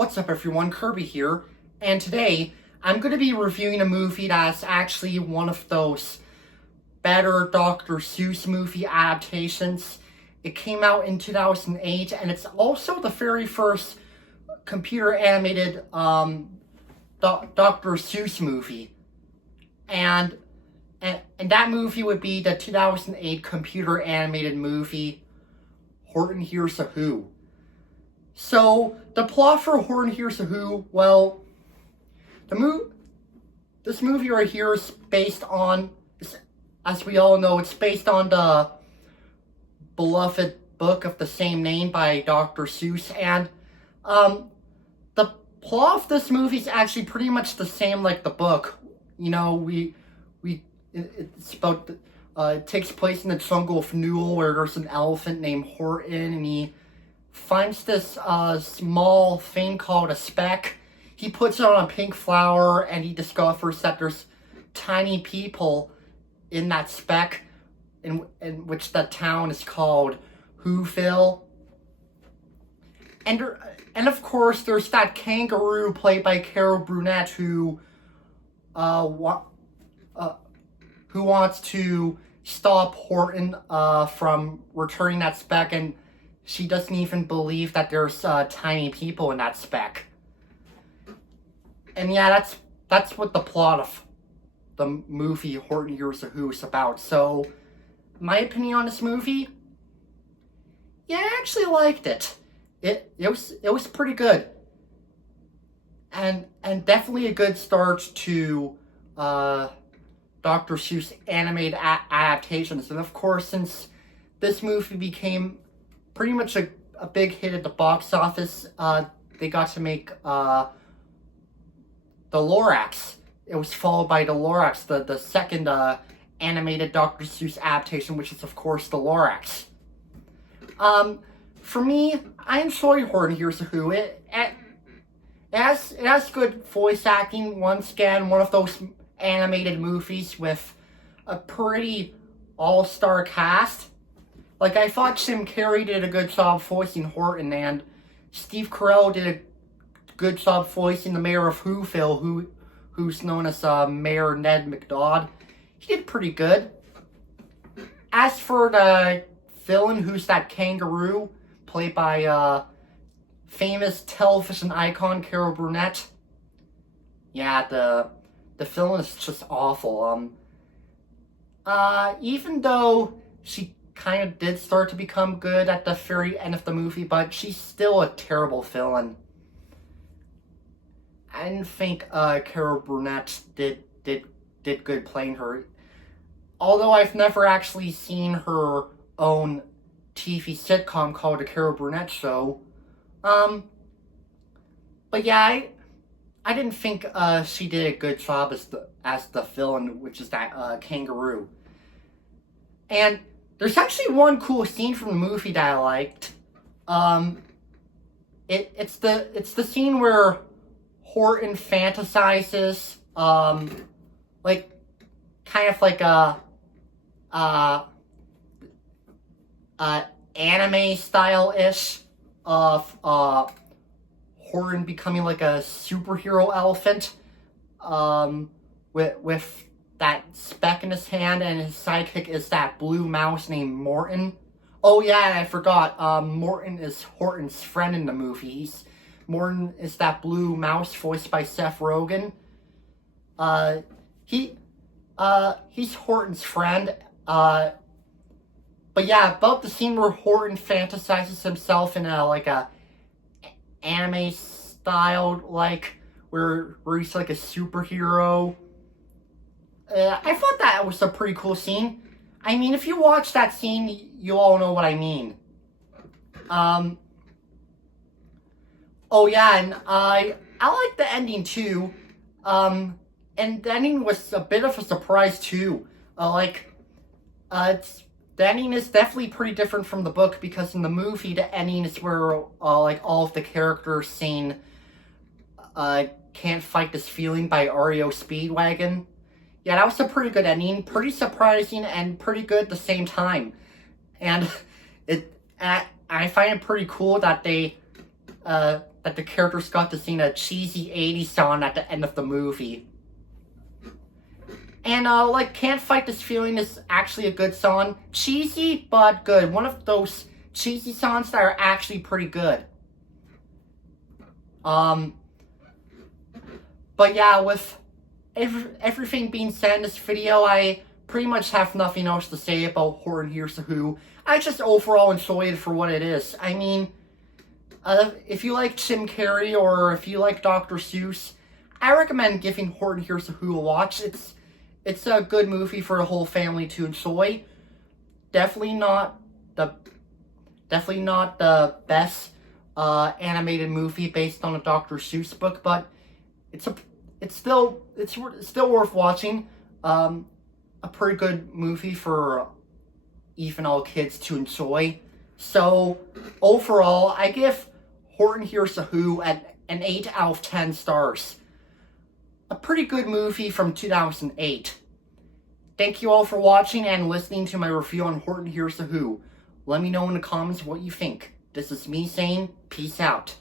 What's up everyone, Kirby here, and today I'm going to be reviewing a movie that's actually one of those better Dr. Seuss movie adaptations. It came out in 2008, and it's also the very first computer animated Dr. Seuss movie. And that movie would be the 2008 computer animated movie, Horton Hears a Who. So, the plot for Horton Hears a Who, well, this movie right here is based on, as we all know, it's based on the beloved book of the same name by Dr. Seuss, and the plot of this movie is actually pretty much the same like the book. You know, it's about, it takes place in the jungle of Newell, where there's an elephant named Horton, and he finds this small thing called a speck. He puts it on a pink flower, and he discovers that there's tiny people in that speck, in which the town is called Whoville. And of course, there's that kangaroo played by Carol Burnett who wants to stop Horton from returning that speck, and she doesn't even believe that there's tiny people in that speck. And yeah, that's what the plot of the movie Horton Hears a Who is about. So, my opinion on this movie, yeah, I actually liked it. It was pretty good, and definitely a good start to Dr. Seuss animated adaptations. And of course, since this movie became pretty much a big hit at the box office, they got to make the Lorax. It was followed by the Lorax, the second animated Dr. Seuss adaptation, which is of course the Lorax. For me, I enjoyed Horton Hears a Who. It has good voice acting. Once again, one of those animated movies with a pretty all-star cast. Like, I thought Jim Carrey did a good job voicing Horton, and Steve Carell did a good job voicing the mayor of Whoville, who's known as Mayor Ned McDodd. He did pretty good. As for the villain, who's that kangaroo, played by famous television icon Carol Burnett, yeah, the villain is just awful. Even though she kind of did start to become good at the very end of the movie, but she's still a terrible villain. I didn't think Carol Burnett did good playing her. Although I've never actually seen her own TV sitcom called The Carol Burnett Show. But yeah, I didn't think she did a good job as the villain, which is that kangaroo. And there's actually one cool scene from the movie that I liked. It's the scene where Horton fantasizes, like, kind of like anime style-ish of Horton becoming like a superhero elephant, with that speck in his hand, and his sidekick is that blue mouse named Morton. Oh yeah, and I forgot, Morton is Horton's friend in the movie. Morton is that blue mouse voiced by Seth Rogen. He's Horton's friend. But yeah, about the scene where Horton fantasizes himself in a anime style, like, where he's like a superhero. I thought that was a pretty cool scene. I mean, if you watch that scene, you all know what I mean. Oh yeah, and I like the ending too. And the ending was a bit of a surprise too. The ending is definitely pretty different from the book, because in the movie, the ending is where like all of the characters sing "Can't Fight This Feeling" by REO Speedwagon. Yeah, that was a pretty good ending, pretty surprising and pretty good at the same time. And I find it pretty cool that they that the characters got to sing a cheesy 80s song at the end of the movie. And, like, Can't Fight This Feeling is actually a good song. Cheesy, but good. One of those cheesy songs that are actually pretty good. But yeah, with everything being said in this video, I pretty much have nothing else to say about Horton Hears a Who. I just overall enjoy it for what it is. I mean, if you like Jim Carrey or if you like Dr. Seuss, I recommend giving Horton Hears a Who a watch. It's a good movie for the whole family to enjoy. Definitely not the best animated movie based on a Dr. Seuss book, but it's still worth watching. A pretty good movie for even all kids to enjoy. So overall, I give Horton Hears a Who an 8 out of 10 stars. A pretty good movie from 2008. Thank you all for watching and listening to my review on Horton Hears a Who. Let me know in the comments what you think. This is me saying, peace out.